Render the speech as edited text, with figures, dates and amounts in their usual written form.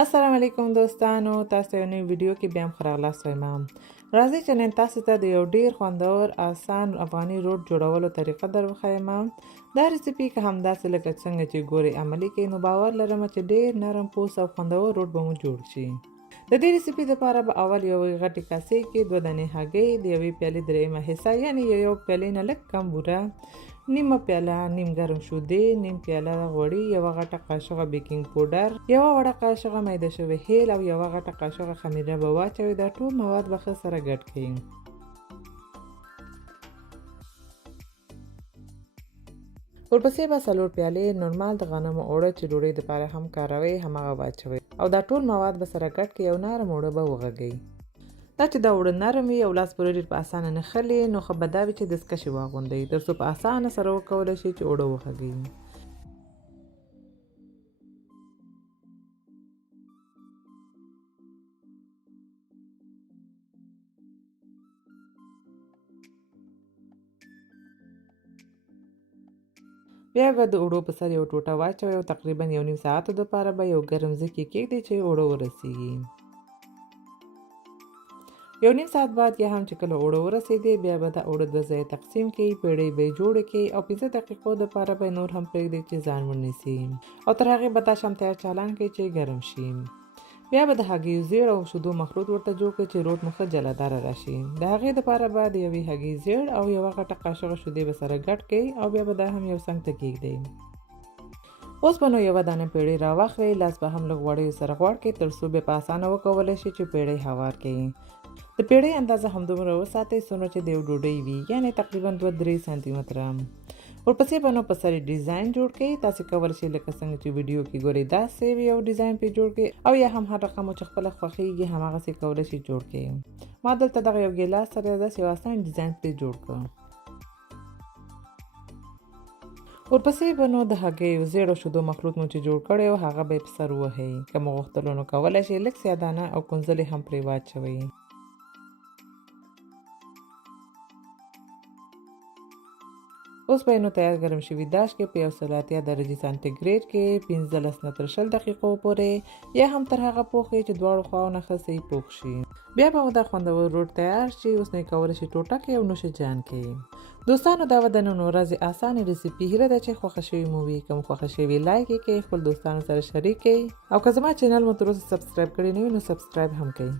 السلام علیکم دوستانو، تاسو یو نوی ویډیو کې بیا هم ښه راغلاست وایم. راځئ چې نن تاسو ته د یو ډیر خوندور آسان افغاني روټ جوړولو طریقه در وښیم. دا ریسیپي که همداسې لکه څنګه چې ګورئ عملي کوئ نو باور لرم چې ډیر نرم پوست او خوندور روټ به مو جوړ شي. د دې ریسیپي لپاره به اول یو غټې کاسې کې 2 دانې هګۍ، د یوې پیالې دریمه حصه یعنې یو پیالې نه لږ کم بوره، نیمه پیاله نیم ګرم شیدې، نیم پیاله غوړي، یوه غټه قاشقه بیکینګ پوډر، یوه وړه قاشقه میده شوی هیل او یوه غټه قاشقه خمیره به واچوئ. دا ټول مواد به ښه سره ګډ کړئ. ورپسې به 4 پیالې نورمال د غنمو اوړه چې ډوډۍ دپاره هم کاروئ هماغه واچوئ او دا ټول مواد به سره ګډ کړئ او نرم اوړه به وغږئ. دا چې دا اوړه نرم وي او لاس پورې ډېر په اسانه نه خلي نو ښه به دا وي چې دستکشې واغوندئ تر څو په اسانه سره وکولی شئ چې اوړه وغږئ. بیا به د اوړو په سر یو ټوټه واچوئ او تقریبا 1.5 ساعتو دپاره به یو ګرم ځای کې کېږدئ چې اوړه ورسیږي. 1.5 ساعت بعد یا هم چې کله اوړه ورسېدې بیا به دا اوړه 2 ځایه تقسیم کړئ، پیړۍ به یې جوړې کړئ او 15 دقیقو دپاره به نور هم پرېږدئ چې ځان ونیسي او تر هغې به دا شمتیا چالان کړئ چې ګرم شي. بیا به د هګیو زیړ او شیدو مخلوط ورته جوړ کړئ چې روټ مو ښه جلاداره راشي. د هغې دپاره به د یوې هګۍ زیړ او یوه غټه قاشقه شیدې به سره ګډ کړئ او بیا به دا هم یو څنګ ته کېږدئ. اوس به نو یوه دانه پیړۍ راواخلئ، لاس به هم لږ غوړیو سره غوړ کړئ تر څو بیا په اسانه وکولی شئ چې پیړۍ هوار کړئ. د پیړۍ اندازه همدومره وساتئ څومره چې د یو ډوډۍ وي، یعنې تقریبا 2-3 سانتي متره. ورپسې به نو په سر ډیزاین جوړ کړئ. تاسې کولی شئ لکه څنګه چې ویډیو کې ګورئ داسې یو ډیزاین پرې جوړ کړئ او یا هم هر رقم چې خپله خوښیږي هماغسې کولی شئ جوړ کړئ. ما دلته دغه یو ګیلاس سره داسې یو اسان ډیزاین پرې جوړ کړ. ورپسې به نو د هګیو زیړ او شیدو مخلوط مو چې جوړ کړی و هغه به یې په سر ووهئ. که مو غوښتلو نو کولی شئ لږ سیادانه او کونځلې هم پرې واچوئ. اوس به یې نو تیار ګرم شوي داش کې په 180 درجې سانتیګریډ کې 15 نه تر 20 دقیقو پورې یا هم تر هغه پوخ چې دواړو خواو نه ښه صحیح پوخ شي. بیا به مو دا خوندور روټ تیار شي. اوس نو یې کولی شئ ټوټه کړئ او نوش جان کړئ. دوستانو دا د نن ورځې اسانه ریسیپي هیله ده چې خوښه شوې مو وي. که مو خوښه شوې لایک یې کړئ، خپل دوستانو سره شریک کړئ او که زما چینل مو تر اوسه سبسکرایب کړی نه وي نو سبسکرایب هم کړئ.